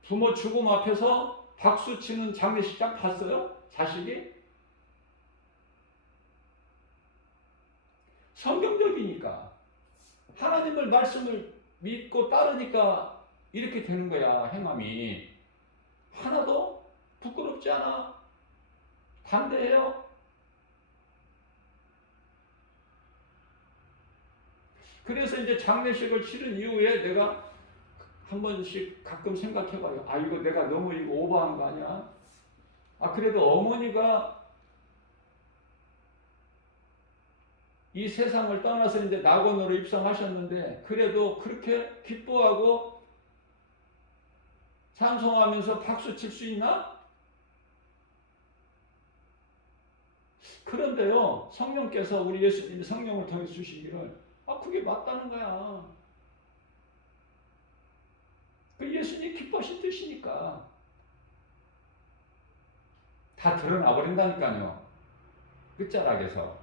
부모 죽음 앞에서 박수치는 장례식장 봤어요? 자식이? 성경적이니까. 하나님의 말씀을 믿고 따르니까 이렇게 되는 거야, 행함이. 하나도 부끄럽지 않아. 담대해요. 그래서 이제 장례식을 치른 이후에 내가 한 번씩 가끔 생각해봐요. 아, 이거 내가 너무 이거 오버한 거 아니야? 아, 그래도 어머니가 이 세상을 떠나서 이제 낙원으로 입성하셨는데, 그래도 그렇게 기뻐하고 찬송하면서 박수 칠 수 있나? 그런데요, 성령께서 우리 예수님이 성령을 통해 주시기를, 그게 맞다는 거야. 그 예수님 기뻐하신 뜻이니까. 다 드러나 버린다니까요. 끝자락에서.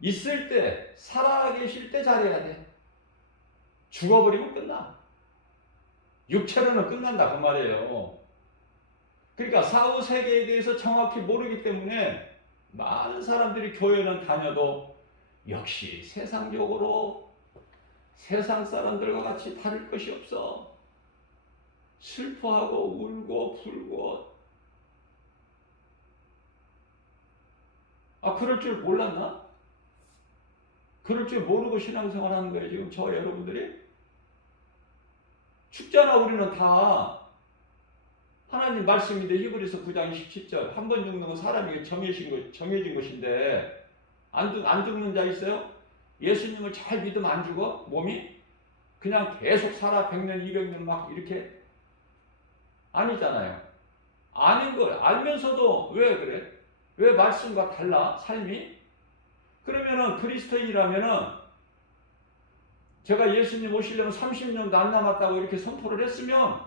있을 때, 살아계실 때 잘해야 돼. 죽어버리면 끝나. 육체로는 끝난다 그 말이에요. 그러니까 사후 세계에 대해서 정확히 모르기 때문에 많은 사람들이 교회는 다녀도 역시 세상적으로 세상 사람들과 같이 다를 것이 없어. 슬퍼하고 울고 불고. 그럴 줄 몰랐나? 그럴 줄 모르고 신앙생활 하는 거예요 지금 저 여러분들이? 죽잖아. 우리는 다 하나님 말씀인데, 히브리서 9장 27절 한 번 죽는 건 사람에게 정해진 것인데 안 죽는 자 있어요? 예수님을 잘 믿으면 안 죽어? 몸이? 그냥 계속 살아 100년 200년 막 이렇게? 아니잖아요. 아닌 걸 알면서도 왜 그래? 왜 말씀과 달라 삶이? 그러면은 그리스도인이라면은, 제가 예수님 오시려면 30년도 안 남았다고 이렇게 선포를 했으면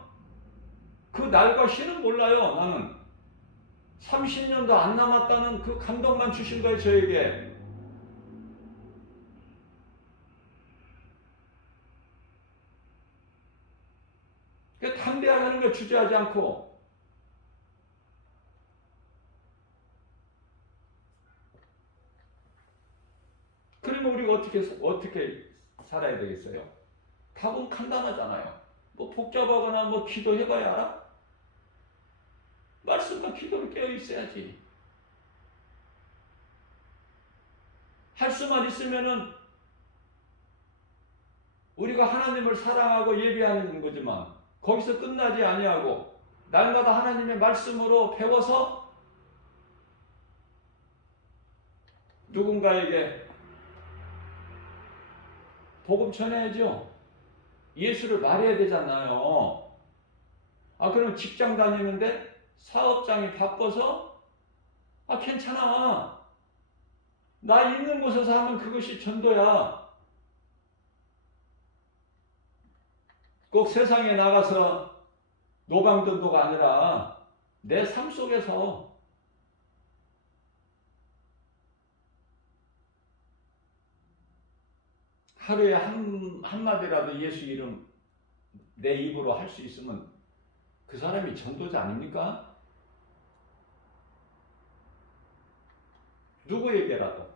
그 날과 시는 몰라요. 나는 30년도 안 남았다는 그 감동만 주신 거예요 저에게. 그러니까 담대하게 하는 거, 주저하지 않고. 그러면 우리가 어떻게 살아야 되겠어요? 답은 간단하잖아요. 뭐 복잡하거나 뭐 기도해봐야 알아? 말씀과 기도를 깨어 있어야지. 할 수만 있으면은 우리가 하나님을 사랑하고 예배하는 거지만 거기서 끝나지 아니하고 날마다 하나님의 말씀으로 배워서 누군가에게 복음 전해야죠. 예수를 말해야 되잖아요. 그럼 직장 다니는데 사업장이 바빠서 괜찮아. 나 있는 곳에서 하면 그것이 전도야. 꼭 세상에 나가서 노방전도가 아니라 내 삶 속에서 하루에 한마디라도 예수 이름 내 입으로 할 수 있으면 그 사람이 전도자 아닙니까? 누구에게라도.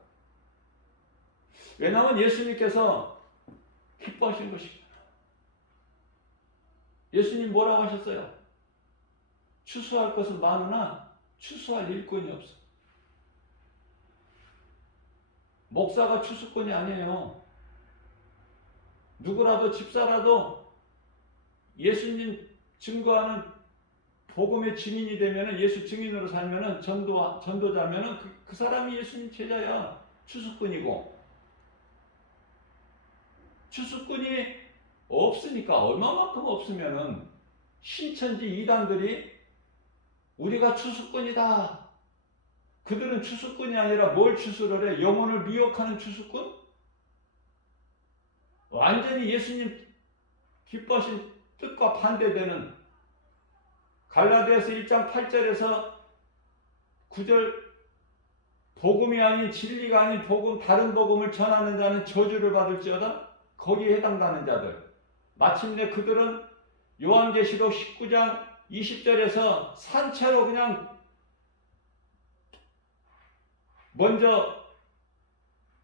왜냐하면 예수님께서 기뻐하신 것입니다. 예수님 뭐라고 하셨어요? 추수할 것은 많으나 추수할 일꾼이 없어. 목사가 추수꾼이 아니에요. 누구라도 집사라도 예수님 증거하는 복음의 증인이 되면은, 예수 증인으로 살면은, 전도자면은 그 사람이 예수님 제자야. 추수꾼이고. 추수꾼이 없으니까, 얼마만큼 없으면은 신천지 이단들이 우리가 추수꾼이다. 그들은 추수꾼이 아니라 뭘 추수를 해? 영혼을 미혹하는 추수꾼? 완전히 예수님 기뻐하신 뜻과 반대되는, 갈라디아서 1장 8절에서 9절, 복음이 아닌, 진리가 아닌 복음, 다른 복음을 전하는 자는 저주를 받을지어다. 거기에 해당되는 자들, 마침내 그들은 요한계시록 19장 20절에서 산채로 그냥 먼저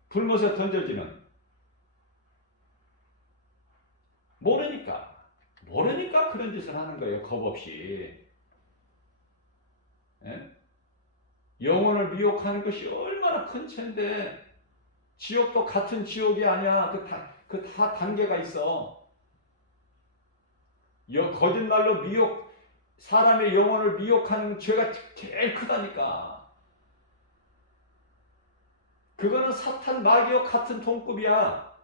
불못에 던져지는, 모르니까 그런 짓을 하는 거예요. 겁 없이. 예? 영혼을 미혹하는 것이 얼마나 큰 죄인데, 지옥도 같은 지옥이 아니야. 그 다 단계가 있어. 거짓말로 사람의 영혼을 미혹하는 죄가 제일 크다니까. 그거는 사탄, 마귀와 같은 동급이야.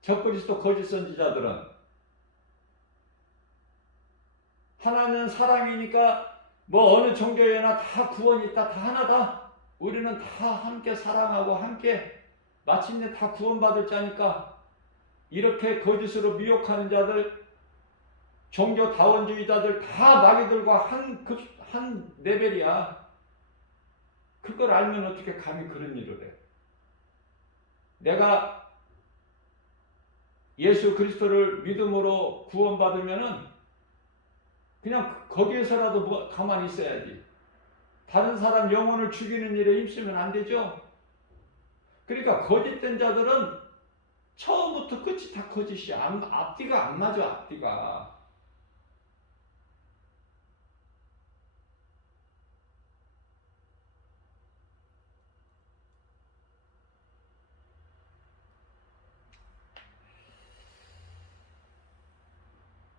적그리스도 거짓 선지자들은. 하나는 사랑이니까 뭐 어느 종교에나 다 구원이 있다, 다 하나다. 우리는 다 함께 사랑하고 함께 마침내 다 구원받을 자니까. 이렇게 거짓으로 미혹하는 자들, 종교다원주의자들 다 마귀들과 한 레벨이야. 그걸 알면 어떻게 감히 그런 일을 해? 내가 예수 그리스도를 믿음으로 구원받으면은 그냥 거기에서라도 가만히 있어야지. 다른 사람 영혼을 죽이는 일에 힘쓰면 안 되죠. 그러니까 거짓된 자들은 처음부터 끝이 다 거짓이야. 앞뒤가 안 맞아, 앞뒤가.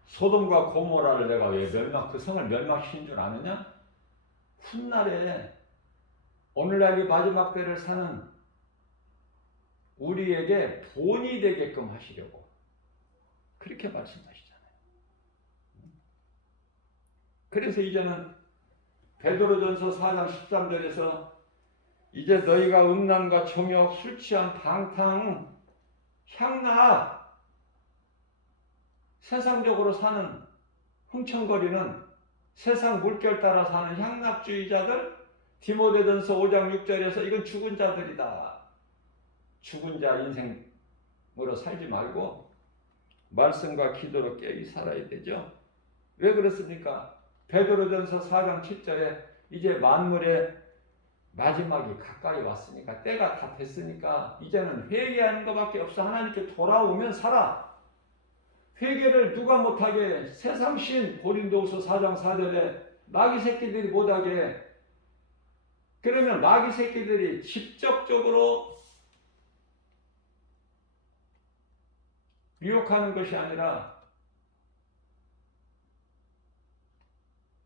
소돔과 고모라를 내가 왜 그 성을 멸망시킨 줄 아느냐? 훗날에, 오늘날 이 마지막 때를 사는 우리에게 본이 되게끔 하시려고 그렇게 말씀하시잖아요. 그래서 이제는 베드로전서 4장 13절에서 이제 너희가 음란과 정욕, 술 취한 방탕, 향락, 세상적으로 사는, 흥청거리는, 세상 물결 따라 사는 향락주의자들, 디모데전서 5장 6절에서 이건 죽은 자들이다. 죽은 자 인생으로 살지 말고 말씀과 기도로 깨이 살아야 되죠. 왜 그렇습니까? 베드로전서 4장 7절에 이제 만물의 마지막이 가까이 왔으니까, 때가 다 됐으니까 이제는 회개하는 것밖에 없어. 하나님께 돌아오면 살아. 회개를 누가 못하게 해? 세상신, 고린도후서 4장 4절에 마귀 새끼들이 못하게 해. 그러면 마귀 새끼들이 직접적으로 유혹하는 것이 아니라,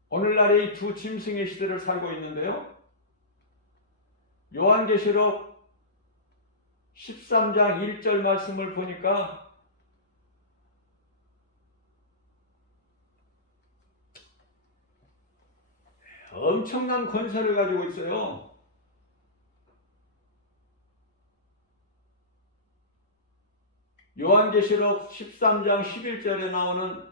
오늘날의 이 두 짐승의 시대를 살고 있는데요. 요한계시록 13장 1절 말씀을 보니까 엄청난 권세를 가지고 있어요. 요한계시록 13장 11절에 나오는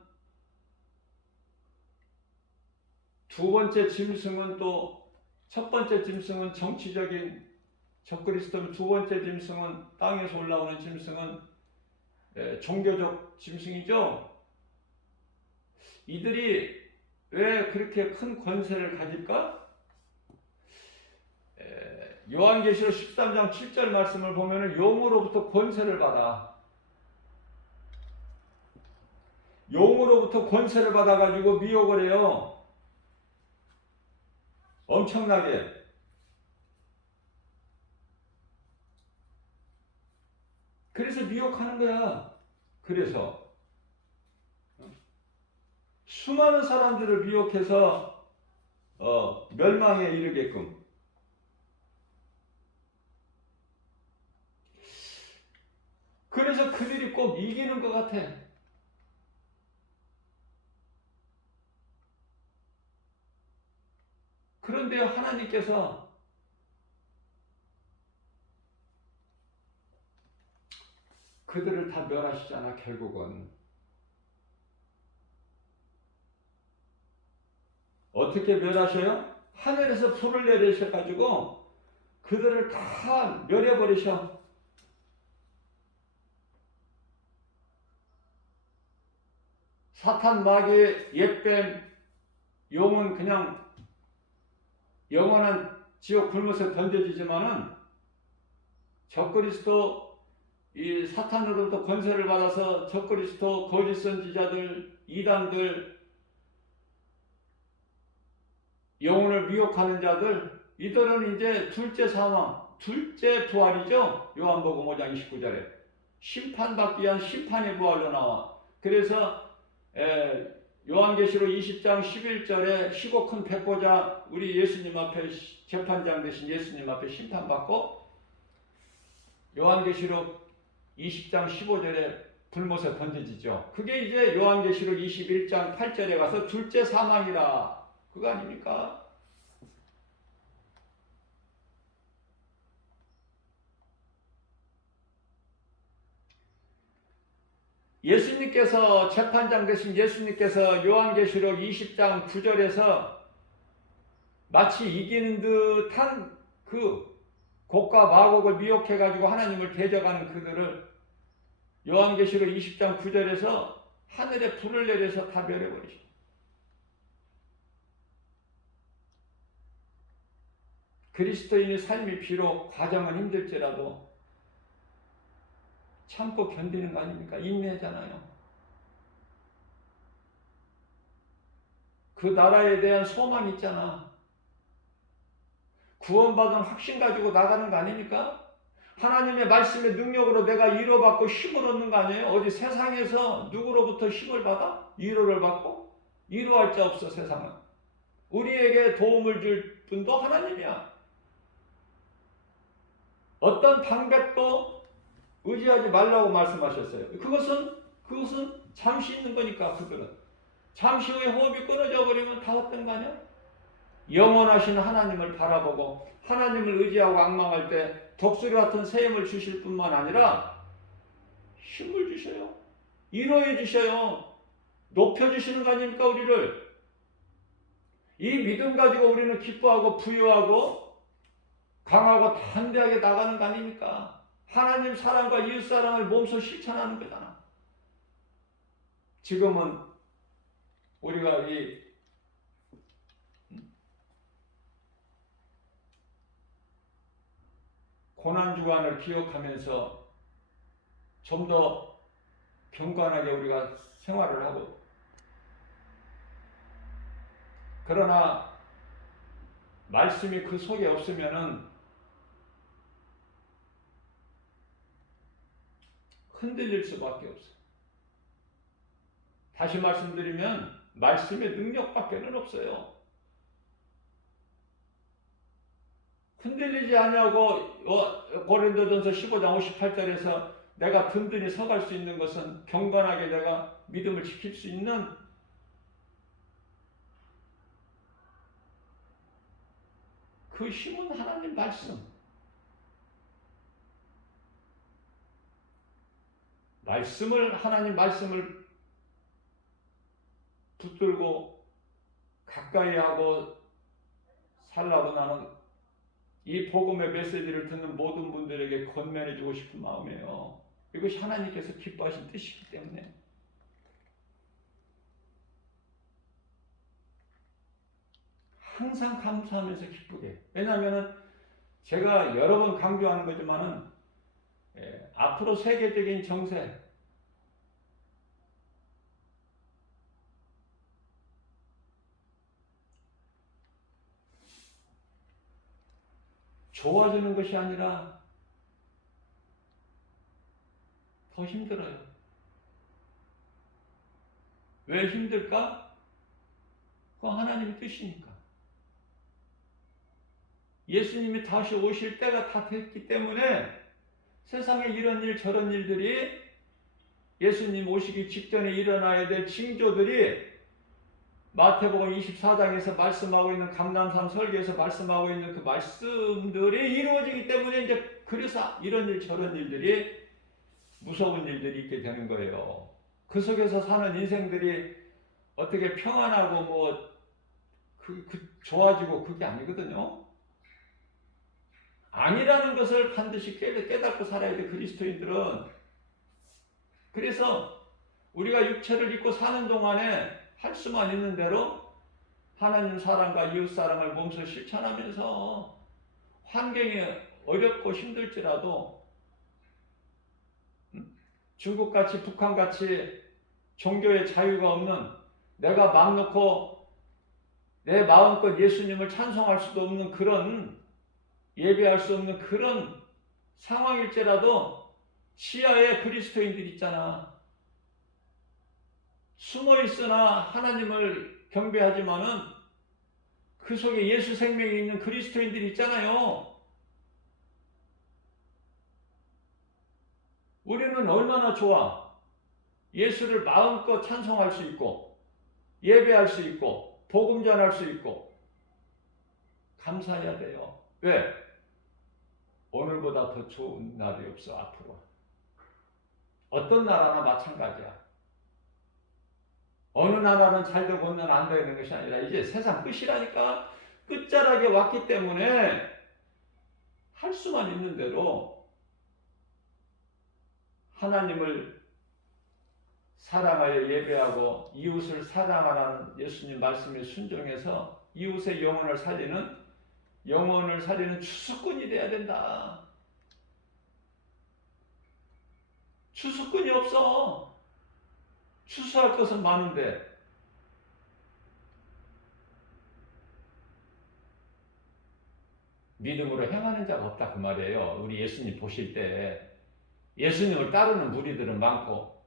두 번째 짐승은, 또 첫 번째 짐승은 정치적인 적그리스도면, 두 번째 짐승은, 땅에서 올라오는 짐승은 종교적 짐승이죠. 이들이 왜 그렇게 큰 권세를 가질까? 요한계시록 13장 7절 말씀을 보면 용으로부터 권세를 받아. 용으로부터 권세를 받아가지고 미혹을 해요. 엄청나게. 그래서 미혹하는 거야. 그래서 수많은 사람들을 미혹해서 멸망에 이르게끔. 그래서 그들이 꼭 이기는 것 같아. 그런데 하나님께서 그들을 다 멸하시잖아, 결국은. 어떻게 멸하셔요? 하늘에서 불을 내리셔가지고 그들을 다 멸해버리셔. 사탄, 마귀, 옛뱀, 용은 그냥 영원한 지옥 불못에 던져지지만은 적그리스도, 이 사탄으로부터 권세를 받아서 적그리스도, 거짓 선지자들, 이단들, 영혼을 미혹하는 자들, 이들은 이제 둘째 사망, 둘째 부활이죠. 요한복음 5장 29절에 심판받기 위한 심판의 부활로 나와. 그래서 요한계시록 20장 11절에 시고 큰 백보자, 우리 예수님 앞에 재판장 되신 예수님 앞에 심판받고, 요한계시록 20장 15절에 불못에 던져지죠. 그게 이제 요한계시록 21장 8절에 가서 둘째 사망이라, 그거 아닙니까? 예수님께서, 재판장 되신 예수님께서 요한계시록 20장 9절에서 마치 이기는 듯한 그 곡과 마곡을 미혹해가지고 하나님을 대적하는 그들을 요한계시록 20장 9절에서 하늘에 불을 내려서 다 멸해버리죠. 그리스도인의 삶이 비록 과정은 힘들지라도 참고 견디는 거 아닙니까? 인내잖아요. 그 나라에 대한 소망이 있잖아. 구원받은 확신 가지고 나가는 거 아닙니까? 하나님의 말씀의 능력으로 내가 위로받고 힘을 얻는 거 아니에요? 어디 세상에서 누구로부터 힘을 받아? 위로를 받고? 위로할 자 없어, 세상은. 우리에게 도움을 줄 분도 하나님이야. 어떤 방백도 의지하지 말라고 말씀하셨어요. 그것은 잠시 있는 거니까. 그들은 잠시 후에 호흡이 끊어져 버리면 다 어떤 거 아니야? 영원하신 하나님을 바라보고 하나님을 의지하고 왕망할 때 독수리 같은 새 힘을 주실 뿐만 아니라 힘을 주셔요. 위로해 주셔요. 높여주시는 거 아닙니까, 우리를. 이 믿음 가지고 우리는 기뻐하고 부유하고 강하고 담대하게 나가는 거 아닙니까? 하나님 사랑과 이웃사랑을 몸소 실천하는 거잖아. 지금은 우리가 이 고난주간을 기억하면서 좀 더 경건하게 우리가 생활을 하고, 그러나 말씀이 그 속에 없으면은 흔들릴 수밖에 없어요. 다시 말씀드리면 말씀의 능력밖에는 없어요. 흔들리지 않냐고 고린도전서 15장 58절에서 내가 든든히 서갈 수 있는 것은 경건하게 내가 믿음을 지킬 수 있는 그 힘은 하나님 말씀. 하나님 말씀을 붙들고 가까이 하고 살라고 나는 이 복음의 메시지를 듣는 모든 분들에게 권면해 주고 싶은 마음이에요. 이것이 하나님께서 기뻐하신 뜻이기 때문에. 항상 감사하면서 기쁘게. 왜냐하면 제가 여러 번 강조하는 거지만은 앞으로 세계적인 정세, 좋아지는 것이 아니라 더 힘들어요. 왜 힘들까? 그거 하나님의 뜻이니까. 예수님이 다시 오실 때가 다 됐기 때문에 세상에 이런 일 저런 일들이 예수님 오시기 직전에 일어나야 될 징조들이 마태복음 24장에서 말씀하고 있는 감람산 설교에서 말씀하고 있는 그 말씀들이 이루어지기 때문에 이제 그래서 이런 일 저런 일들이 무서운 일들이 있게 되는 거예요. 그 속에서 사는 인생들이 어떻게 평안하고 뭐 좋아지고 그게 아니거든요. 아니라는 것을 반드시 깨닫고 살아야 돼, 그리스도인들은. 그래서 우리가 육체를 입고 사는 동안에 할 수만 있는 대로 하나님 사랑과 이웃 사랑을 몸소 실천하면서 환경이 어렵고 힘들지라도 중국같이 북한같이 종교의 자유가 없는, 내가 마음 놓고 내 마음껏 예수님을 찬송할 수도 없는 그런, 예배할 수 없는 그런 상황일지라도 시야에 그리스도인들이 있잖아. 숨어 있으나 하나님을 경배하지만은 그 속에 예수 생명이 있는 그리스도인들이 있잖아요. 우리는 얼마나 좋아. 예수를 마음껏 찬송할 수 있고 예배할 수 있고 복음 전할 수 있고 감사해야 돼요. 왜? 오늘보다 더 좋은 날이 없어. 앞으로 어떤 나라나 마찬가지야. 어느 나라는 잘 되고 어느 나라는 안 되는 것이 아니라 이제 세상 끝이라니까. 끝자락에 왔기 때문에 할 수만 있는 대로 하나님을 사랑하여 예배하고 이웃을 사랑하라는 예수님 말씀에 순종해서 이웃의 영혼을 살리는 추수꾼이 돼야 된다. 추수꾼이 없어. 추수할 것은 많은데. 믿음으로 행하는 자가 없다 그 말이에요. 우리 예수님 보실 때 예수님을 따르는 무리들은 많고,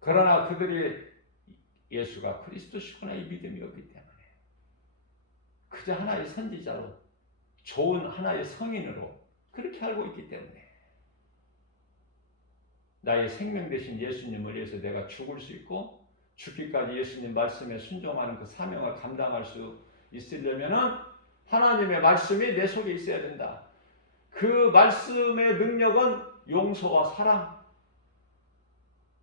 그러나 그들이 예수가 그리스도시구나 이 믿음이 없기 때문에 그저 하나의 선지자로, 좋은 하나의 성인으로 그렇게 알고 있기 때문에 나의 생명 되신 예수님을 위해서 내가 죽을 수 있고 죽기까지 예수님 말씀에 순종하는 그 사명을 감당할 수 있으려면은 하나님의 말씀이 내 속에 있어야 된다. 그 말씀의 능력은 용서와 사랑.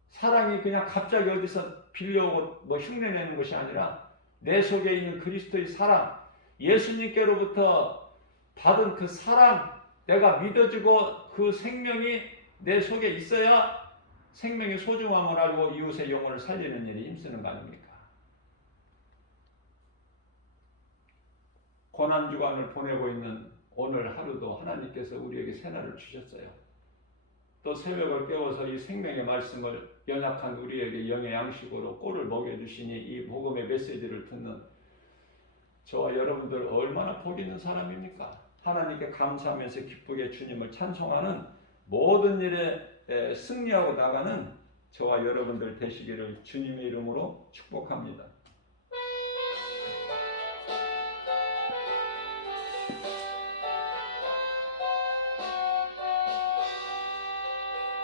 사랑이 그냥 갑자기 어디서 빌려오고 뭐 흉내내는 것이 아니라 내 속에 있는 그리스도의 사랑, 예수님께로부터 받은 그 사랑, 내가 믿어지고 그 생명이 내 속에 있어야 생명의 소중함을 알고 이웃의 영혼을 살리는 일에 힘쓰는 거 아닙니까? 고난주간을 보내고 있는 오늘 하루도 하나님께서 우리에게 새날을 주셨어요. 또 새벽을 깨워서 이 생명의 말씀을 연약한 우리에게 영의 양식으로 꼴을 먹여주시니 이 복음의 메시지를 듣는 저와 여러분들 얼마나 복 있는 사람입니까? 하나님께 감사하면서 기쁘게 주님을 찬송하는 모든 일에 승리하고 나가는 저와 여러분들 되시기를 주님의 이름으로 축복합니다.